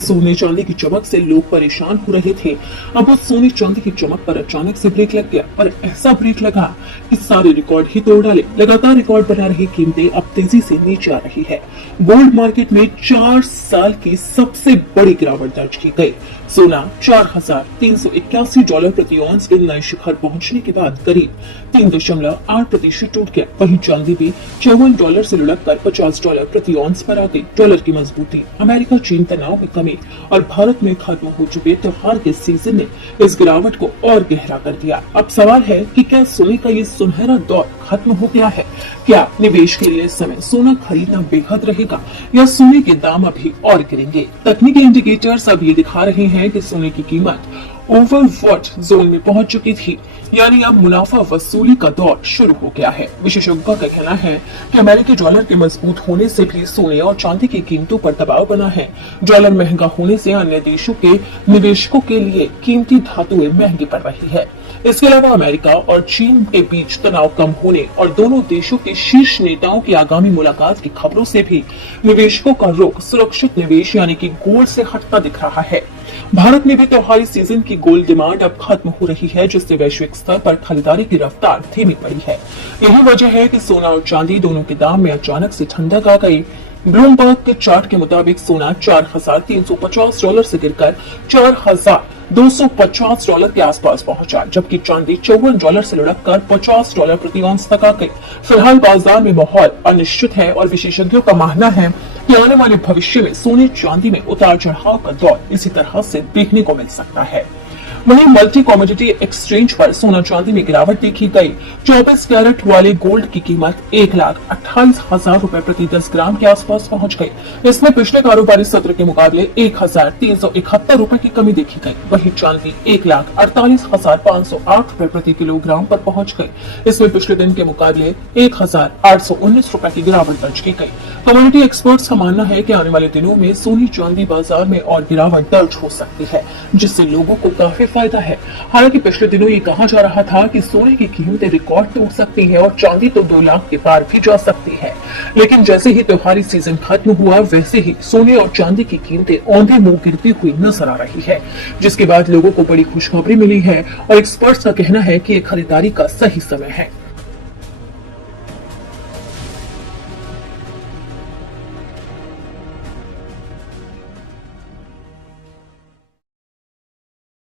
सोने चांदी की चमक से लोग परेशान हो रहे थे। अब उस सोने चांदी की चमक पर अचानक से ब्रेक लग गया, पर ऐसा ब्रेक लगा कि सारे रिकॉर्ड ही तोड़ डाले। लगातार रिकॉर्ड बना रही कीमतें अब तेजी से नीचे आ रही है। गोल्ड मार्केट में 4 साल की सबसे बड़ी गिरावट दर्ज की गई। सोना $4,381 प्रति औंस के नए शिखर पहुंचने के बाद करीब 3.8% टूट गया। वहीं चांदी भी $54 से लुढ़ककर $50 प्रति औंस पर आ गई। डॉलर की मजबूती, अमेरिका चीन तनाव में कमी और भारत में खत्म हो चुके त्योहार के सीजन ने इस गिरावट को और गहरा कर दिया। अब सवाल है कि क्या सोने का ये सुनहरा दौर खत्म हो गया है? क्या निवेश के लिए इस समय सोना खरीदना बेहद रहेगा या सोने के दाम अभी और गिरेंगे? तकनीकी इंडिकेटर्स अब ये दिखा रहे हैं कि सोने की कीमत ओवरबॉट जोन में पहुंच चुकी थी, यानी अब मुनाफा वसूली का दौर शुरू हो गया है। विशेषज्ञों का कहना है कि अमेरिकी डॉलर के मजबूत होने से भी सोने और चांदी की कीमतों पर दबाव बना है। डॉलर महंगा होने से अन्य देशों के निवेशकों के लिए कीमती धातुएं महंगी पड़ रही है। इसके अलावा अमेरिका और चीन के बीच तनाव कम होने और दोनों देशों के शीर्ष नेताओं की आगामी मुलाकात की खबरों से भी निवेशकों का रुख सुरक्षित निवेश यानी कि गोल्ड से हटता दिख रहा है। भारत में भी त्योहारी सीजन की गोल्ड डिमांड अब खत्म हो रही है, जिससे वैश्विक स्तर पर खरीदारी की रफ्तार धीमी पड़ी है। यही वजह है कि सोना और चांदी दोनों के दाम में अचानक से ठंडक आ गई। ब्लूमबर्ग के चार्ट के मुताबिक सोना $4,350 से गिरकर $4,250 के आसपास पहुंचा, जबकि चांदी $54 से लुढ़ककर $50 प्रति औंस तक आ गई। फिलहाल बाजार में माहौल अनिश्चित है और विशेषज्ञों का मानना है कि आने वाले भविष्य में सोने चांदी में उतार चढ़ाव का दौर इसी तरह से देखने को मिल सकता है। वहीं मल्टी कमोडिटी एक्सचेंज पर सोना चांदी में गिरावट देखी गई। 24 कैरेट वाले गोल्ड की कीमत $1,28,000 प्रति 10 ग्राम के आसपास पहुंच गई। इसमें पिछले कारोबारी सत्र के मुकाबले $1,371 की कमी देखी गई। वहीं चांदी $1,48,508 प्रति किलोग्राम पर पहुंच गई। इसमें पिछले दिन के मुकाबले $1,819 की गिरावट दर्ज की गई। कमोडिटी एक्सपर्ट्स का मानना है कि आने वाले दिनों में सोनी चांदी बाजार में और गिरावट दर्ज हो सकती है, जिससे लोगों को काफी फायदा है। हालांकि पिछले दिनों ये कहा जा रहा था कि सोने की कीमतें रिकॉर्ड तोड़ सकती है और चांदी तो 2 लाख के पार भी जा सकती है, लेकिन जैसे ही त्योहारी सीजन खत्म हुआ वैसे ही सोने और चांदी की कीमतें औंधे मुंह गिरती हुई नजर आ रही है, जिसके बाद लोगों को बड़ी खुशखबरी मिली है और एक्सपर्ट्स का कहना है कि ये खरीदारी का सही समय है।